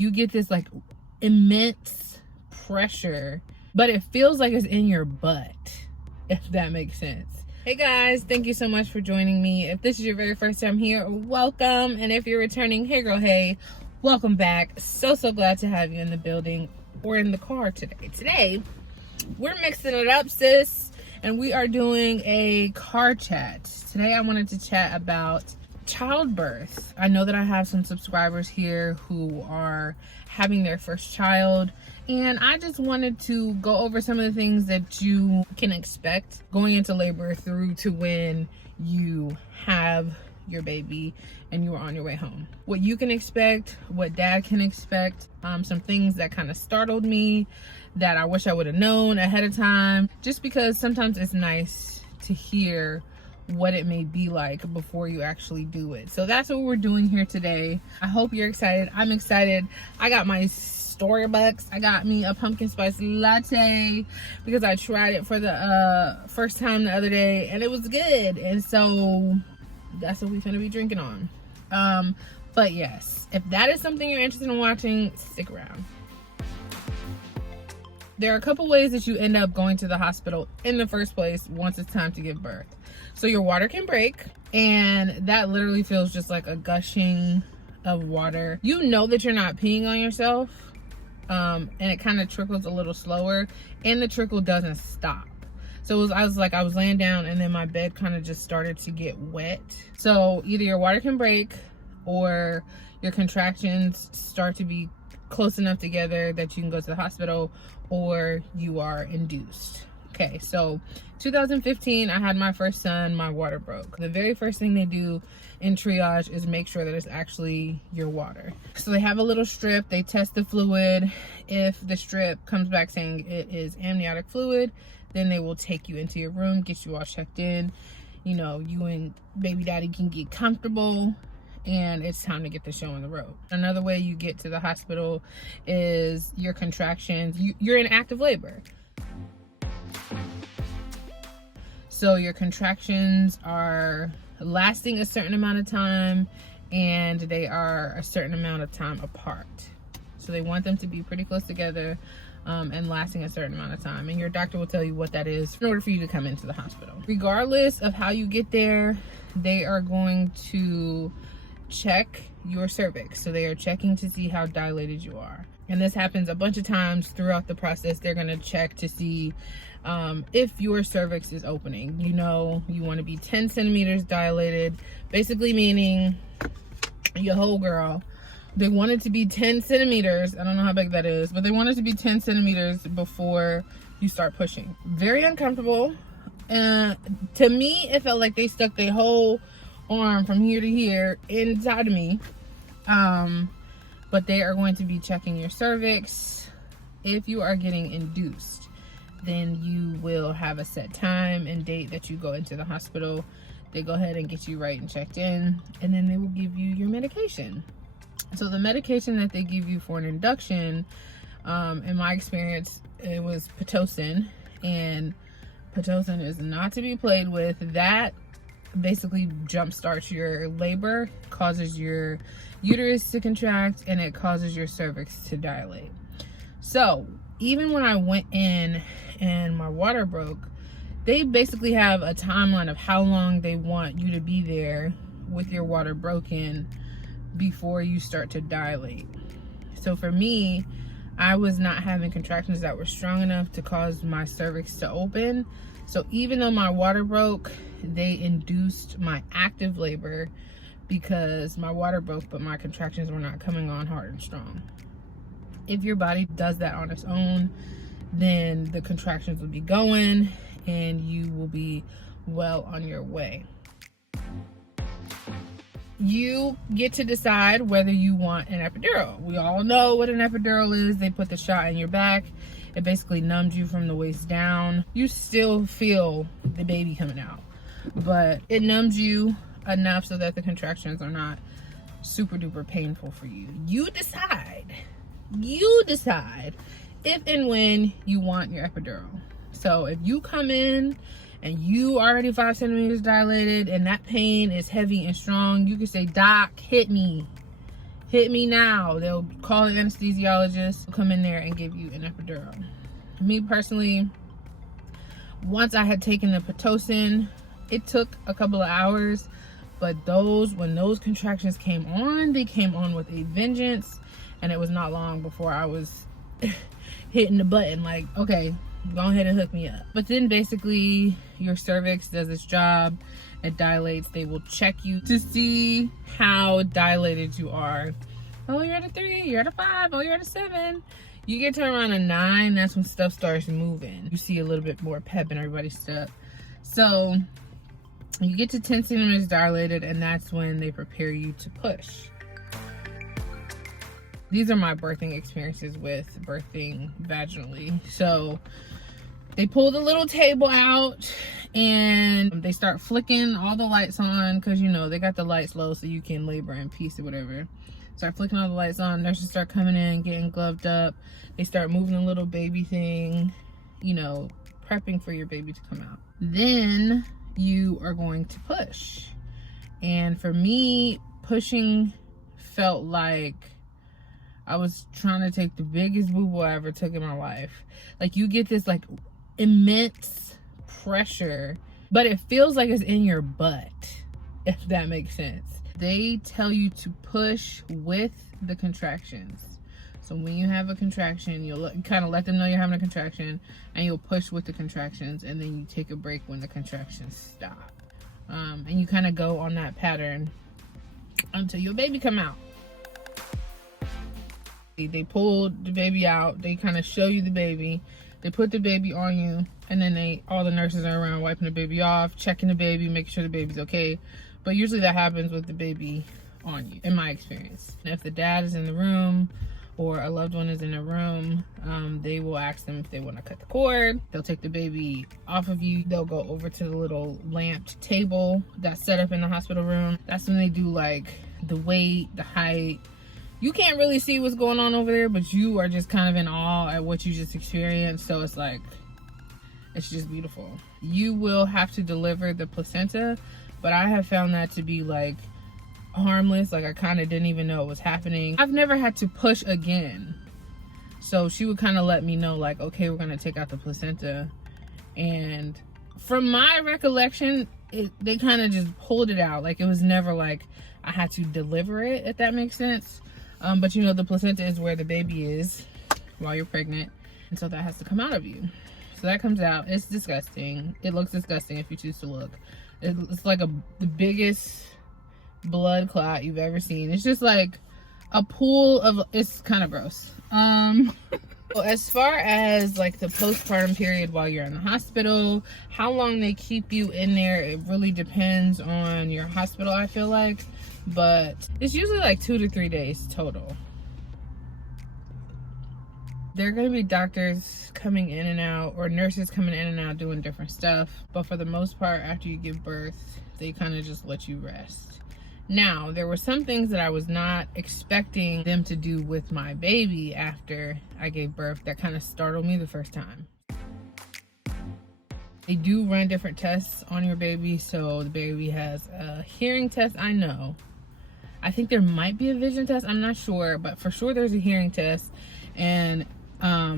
You get this like immense pressure, but it feels like it's in your butt, if that makes sense. Hey guys, thank you so much for joining me. If this is your very first time here, welcome. And if you're returning, hey girl, hey, welcome back. So glad to have you in the building or in the car today. Today, we're mixing it up, sis, and we are doing a car chat. Today, I wanted to chat about childbirth. I know that I have some subscribers here who are having their first child, and I just wanted to go over some of the things that you can expect going into labor through to when you have your baby and you are on your way home. What you can expect, what dad can expect, some things that kind of startled me that I wish I would have known ahead of time, just because sometimes it's nice to hear what it may be like before you actually do it. So that's what we're doing here today. I hope you're excited. I'm excited. I got my Starbucks. I got me a pumpkin spice latte because I tried it for the first time the other day and it was good. And so that's what we're gonna be drinking on. But yes, if that is something you're interested in watching, stick around. There are a couple ways that you end up going to the hospital in the first place once it's time to give birth. So your water can break, and that literally feels just like a gushing of water. You know that you're not peeing on yourself, and it kind of trickles a little slower, and the trickle doesn't stop. So I was laying down, and then my bed kind of just started to get wet. So either your water can break, or your contractions start to be close enough together that you can go to the hospital, or you are induced. Okay, so 2015, I had my first son, my water broke. The very first thing they do in triage is make sure that it's actually your water. So they have a little strip, they test the fluid. If the strip comes back saying it is amniotic fluid, then they will take you into your room, get you all checked in. You know, you and baby daddy can get comfortable, and it's time to get the show on the road. Another way you get to the hospital is your contractions. You're in active labor. So your contractions are lasting a certain amount of time, and they are a certain amount of time apart. So they want them to be pretty close together and lasting a certain amount of time. And your doctor will tell you what that is in order for you to come into the hospital. Regardless of how you get there, they are going to check your cervix. So they are checking to see how dilated you are. And this happens a bunch of times throughout the process. They're going to check to see if your cervix is opening. You know, you want to be 10 centimeters dilated, basically meaning your whole girl. They want it to be 10 centimeters. I don't know how big that is, but they want it to be 10 centimeters before you start pushing. Very uncomfortable. To me, it felt like they stuck their whole arm from here to here inside of me. But they are going to be checking your cervix. If you are getting induced, then you will have a set time and date that you go into the hospital. They go ahead and get you right and checked in, and then they will give you your medication. So the medication that they give you for an induction, in my experience, it was Pitocin, and Pitocin is not to be played with. That basically jumpstarts your labor, causes your uterus to contract, and it causes your cervix to dilate. So even when I went in and my water broke, they basically have a timeline of how long they want you to be there with your water broken before you start to dilate. So for me, I was not having contractions that were strong enough to cause my cervix to open. So even though my water broke, they induced my active labor because my water broke, but my contractions were not coming on hard and strong. If your body does that on its own, then the contractions will be going and you will be well on your way. You get to decide whether you want an epidural. We all know what an epidural is. They put the shot in your back. It basically numbs you from the waist down. You still feel the baby coming out, but it numbs you enough so that the contractions are not super duper painful for you. You decide if and when you want your epidural. So if you come in and you already 5 centimeters dilated and that pain is heavy and strong, you can say, "Doc, hit me. hit me now. They'll call an anesthesiologist, come in there and give you an epidural. Me personally, once I had taken the Pitocin, it took a couple of hours, but when those contractions came on, they came on with a vengeance, and it was not long before I was hitting the button like, okay, go ahead and hook me up. But then basically your cervix does its job. It dilates. They will check you to see how dilated you are. Oh, you're at a 3, you're at a 5, oh, you're at a 7. You get to around a 9, that's when stuff starts moving. You see a little bit more pep in everybody's step. So you get to 10 centimeters dilated, and that's when they prepare you to push. These are my birthing experiences with birthing vaginally. So they pull the little table out and they start flicking all the lights on, because, you know, they got the lights low so you can labor in peace or whatever. Start flicking all the lights on. Nurses start coming in, getting gloved up. They start moving the little baby thing, you know, prepping for your baby to come out. Then you are going to push. And for me, pushing felt like I was trying to take the biggest boo-boo I ever took in my life. Like, you get this like immense pressure, but it feels like it's in your butt, if that makes sense. They tell you to push with the contractions. So when you have a contraction, you'll kind of let them know you're having a contraction, and you'll push with the contractions, and then you take a break when the contractions stop. And you kind of go on that pattern until your baby come out. They pull the baby out. They kind of show you the baby. They put the baby on you, and then all the nurses are around wiping the baby off, checking the baby, making sure the baby's okay. But usually that happens with the baby on you, in my experience. And if the dad is in the room or a loved one is in the room, they will ask them if they want to cut the cord. They'll take the baby off of you. They'll go over to the little lamped table that's set up in the hospital room. That's when they do like the weight, the height. You can't really see what's going on over there, but you are just kind of in awe at what you just experienced. So it's like, it's just beautiful. You will have to deliver the placenta, but I have found that to be like harmless. Like, I kind of didn't even know it was happening. I've never had to push again. So she would kind of let me know like, okay, we're going to take out the placenta. And from my recollection, they kind of just pulled it out. Like, it was never like I had to deliver it, if that makes sense. But you know, the placenta is where the baby is while you're pregnant. And so that has to come out of you. So that comes out. It's disgusting. It looks disgusting if you choose to look. It's like the biggest blood clot you've ever seen. It's just like a pool of, it's kind of gross. So as far as like the postpartum period while you're in the hospital, how long they keep you in there, it really depends on your hospital, I feel like. But it's usually like 2 to 3 days total. There are going to be doctors coming in and out, or nurses coming in and out doing different stuff. But for the most part, after you give birth, they kind of just let you rest. Now, there were some things that I was not expecting them to do with my baby after I gave birth that kind of startled me the first time. They do run different tests on your baby. So the baby has a hearing test, I know. I think there might be a vision test, I'm not sure, but for sure there's a hearing test. And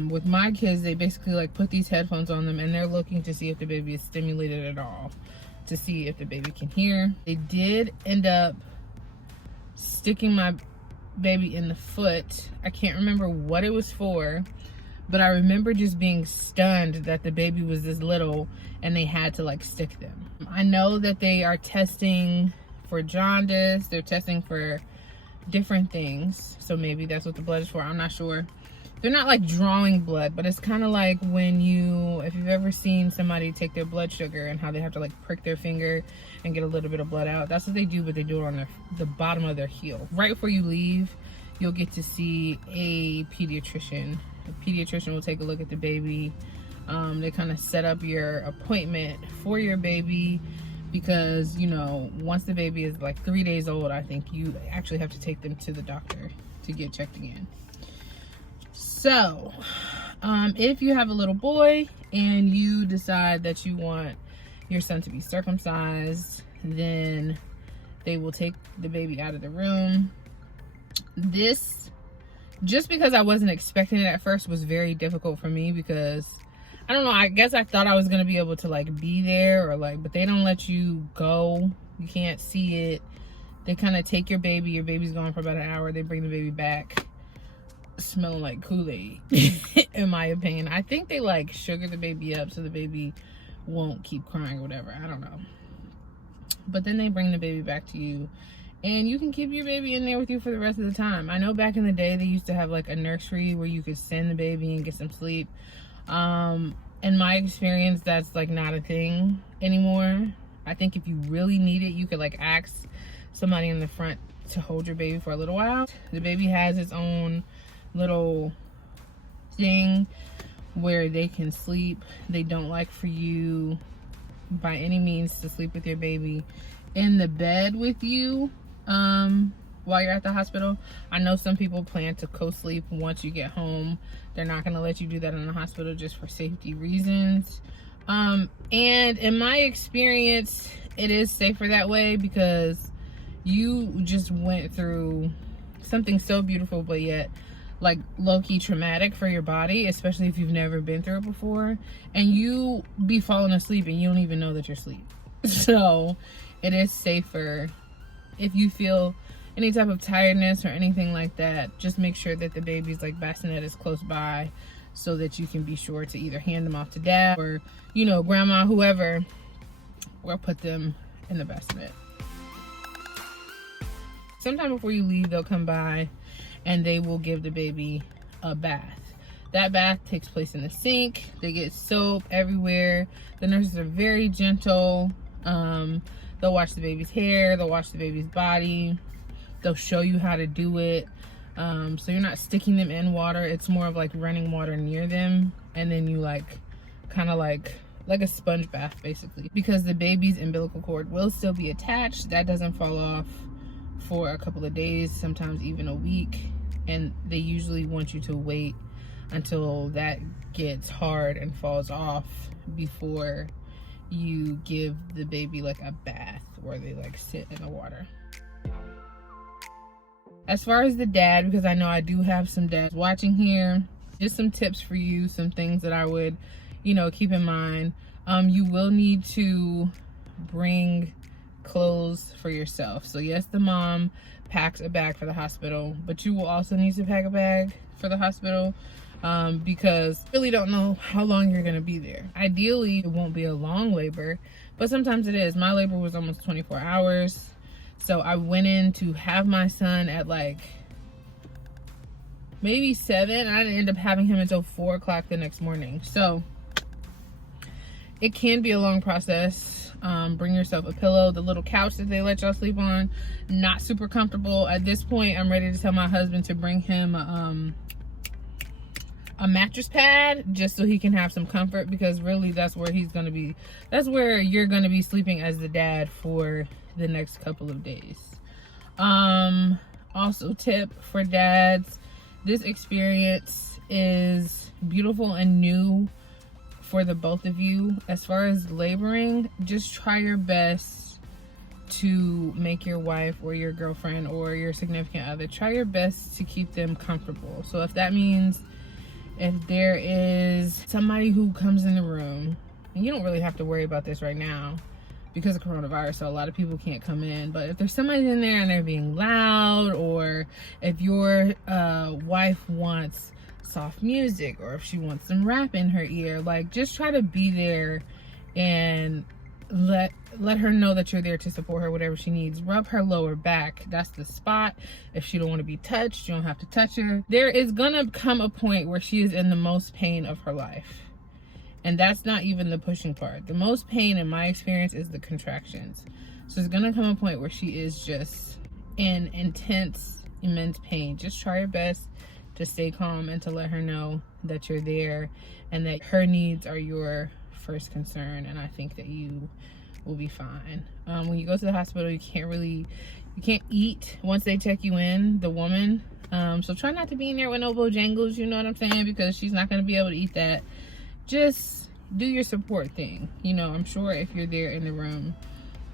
with my kids, they basically like put these headphones on them, and they're looking to see if the baby is stimulated at all, to see if the baby can hear. They did end up sticking my baby in the foot. I can't remember what it was for, but I remember just being stunned that the baby was this little and they had to like stick them. I know that they are testing for jaundice. They're testing for different things. So maybe that's what the blood is for. I'm not sure. They're not like drawing blood, but it's kind of like when if you've ever seen somebody take their blood sugar and how they have to like prick their finger and get a little bit of blood out. That's what they do, but they do it on the bottom of their heel. Right before you leave, you'll get to see a pediatrician. The pediatrician will take a look at the baby. They kind of set up your appointment for your baby, because, you know, once the baby is like 3 days old, I think you actually have to take them to the doctor to get checked again. So, if you have a little boy and you decide that you want your son to be circumcised, then they will take the baby out of the room. This, just because I wasn't expecting it at first, was very difficult for me because I don't know, I guess I thought I was gonna be able to like be there or like, but they don't let you go. You can't see it. They kind of take your baby's gone for about an hour, they bring the baby back smelling like Kool-Aid. In my opinion, I think they like sugar the baby up so the baby won't keep crying or whatever, I don't know. But then they bring the baby back to you and you can keep your baby in there with you for the rest of the time. I know back in the day they used to have like a nursery where you could send the baby and get some sleep. In my experience, that's like not a thing anymore. I think if you really need it, you could like ask somebody in the front to hold your baby for a little while. The baby has its own little thing where they can sleep. They don't like for you by any means to sleep with your baby in the bed with you while you're at the hospital. I know some people plan to co-sleep once you get home. They're not going to let you do that in the hospital just for safety reasons. And in my experience, it is safer that way because you just went through something so beautiful but yet like low-key traumatic for your body, especially if you've never been through it before, and you be falling asleep and you don't even know that you're asleep. So it is safer. If you feel any type of tiredness or anything like that, just make sure that the baby's like bassinet is close by so that you can be sure to either hand them off to dad or, you know, grandma, whoever, or put them in the bassinet. Sometime before you leave, they'll come by and they will give the baby a bath. That bath takes place in the sink. They get soap everywhere. The nurses are very gentle. They'll wash the baby's hair. They'll wash the baby's body. They'll show you how to do it. So you're not sticking them in water. It's more of like running water near them. And then you like, kind of like a sponge bath basically. Because the baby's umbilical cord will still be attached. That doesn't fall off for a couple of days, sometimes even a week. And they usually want you to wait until that gets hard and falls off before you give the baby like a bath where they like sit in the water. As far as the dad, because I know I do have some dads watching here, just some tips for you, some things that I would, you know, keep in mind. You will need to bring clothes for yourself. So yes, the mom packs a bag for the hospital, but you will also need to pack a bag for the hospital because you really don't know how long you're going to be there. Ideally, it won't be a long labor, but sometimes it is. My labor was almost 24 hours. So I went in to have my son at like maybe 7, and I didn't end up having him until 4 o'clock the next morning. So it can be a long process. Bring yourself a pillow. The little couch that they let y'all sleep on, not super comfortable. At this point, I'm ready to tell my husband to bring him a mattress pad just so he can have some comfort, because really that's where he's going to be. That's where you're going to be sleeping as the dad for the next couple of days. Also, tip for dads, this experience is beautiful and new for the both of you. As far as laboring, just try your best to make your wife or your girlfriend or your significant other, try your best to keep them comfortable. So if that means if there is somebody who comes in the room, and you don't really have to worry about this right now because of coronavirus, so a lot of people can't come in, but if there's somebody in there and they're being loud, or if your wife wants soft music, or if she wants some rap in her ear, like just try to be there and let her know that you're there to support her, whatever she needs. Rub her lower back. That's the spot. If she don't want to be touched, you don't have to touch her. There is gonna come a point where she is in the most pain of her life, and that's not even the pushing part. The most pain in my experience is the contractions. So it's gonna come a point where she is just in intense, immense pain. Just try your best to stay calm and to let her know that you're there and that her needs are your first concern, and I think that you will be fine. When you go to the hospital, you can't eat once they check you in, the woman. So try not to be in there with no Bojangles, you know what I'm saying, because she's not going to be able to eat that. Just do your support thing. You know, I'm sure if you're there in the room,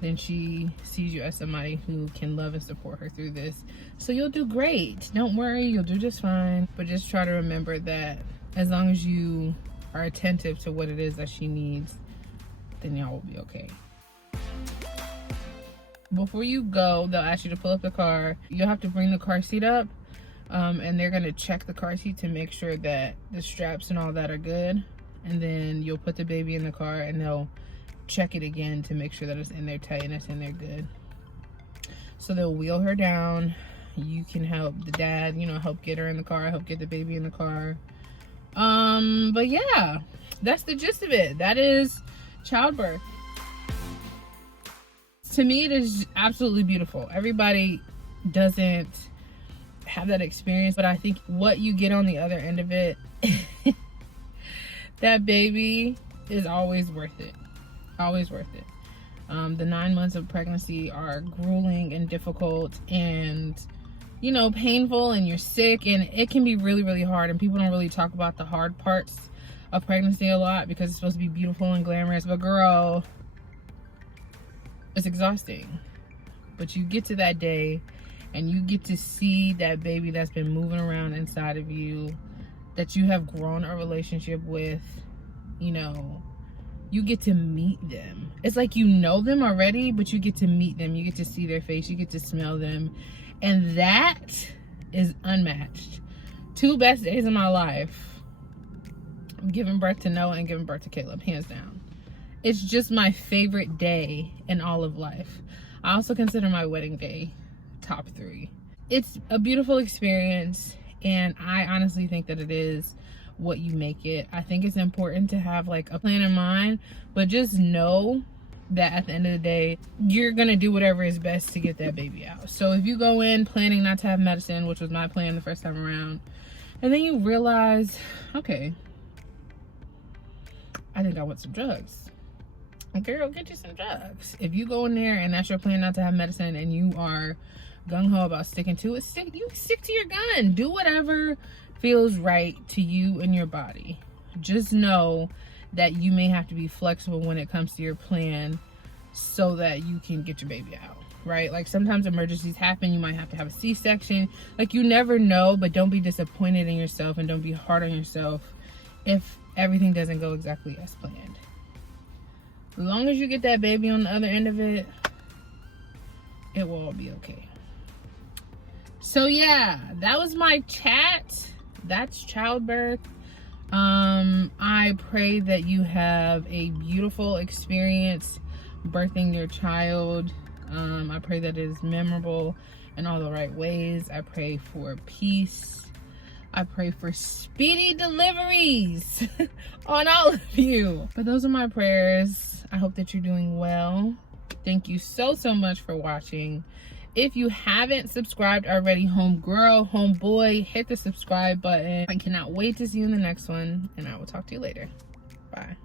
then she sees you as somebody who can love and support her through this. So you'll do great. Don't worry, you'll do just fine. But just try to remember that as long as you are attentive to what it is that she needs, then y'all will be okay. Before you go, they'll ask you to pull up the car. You'll have to bring the car seat up, and they're gonna check the car seat to make sure that the straps and all that are good. And then you'll put the baby in the car and they'll check it again to make sure that it's in there tight and it's in there good. So they'll wheel her down. You can help the dad, you know, help get her in the car, help get the baby in the car. But yeah, that's the gist of it. That is childbirth. To me, it is absolutely beautiful. Everybody doesn't have that experience, but I think what you get on the other end of it, that baby is always worth it. Always worth it. The 9 months of pregnancy are grueling and difficult and, you know, painful, and you're sick, and it can be really, really hard. And people don't really talk about the hard parts of pregnancy a lot because it's supposed to be beautiful and glamorous. But girl, it's exhausting. But you get to that day and you get to see that baby that's been moving around inside of you, that you have grown a relationship with. You know, you get to meet them. It's like you know them already, but you get to meet them. You get to see their face. You get to smell them. And that is unmatched. 2 best days of my life. Giving birth to Noah and giving birth to Caleb, hands down. It's just my favorite day in all of life. I also consider my wedding day top 3. It's a beautiful experience, and I honestly think that it is what you make it. I think it's important to have like a plan in mind, but just know that at the end of the day, you're gonna do whatever is best to get that baby out. So if you go in planning not to have medicine, which was my plan the first time around, and then you realize, okay, I think I want some drugs. Okay, girl, get you some drugs. If you go in there and that's your plan not to have medicine and you are gung-ho about sticking to it, you stick to your gun. Do whatever feels right to you and your body. Just know that you may have to be flexible when it comes to your plan so that you can get your baby out, right? Like sometimes emergencies happen. You might have to have a C-section. Like you never know, but don't be disappointed in yourself and don't be hard on yourself if everything doesn't go exactly as planned. As long as you get that baby on the other end of it, it will all be okay. So yeah, that was my chat. That's childbirth. I pray that you have a beautiful experience birthing your child. I pray that it is memorable in all the right ways. I pray for peace. I pray for speedy deliveries on all of you. But those are my prayers. I hope that you're doing well. Thank you so much for watching. If you haven't subscribed already, homegirl, homeboy, hit the subscribe button. I cannot wait to see you in the next one, and I will talk to you later. Bye.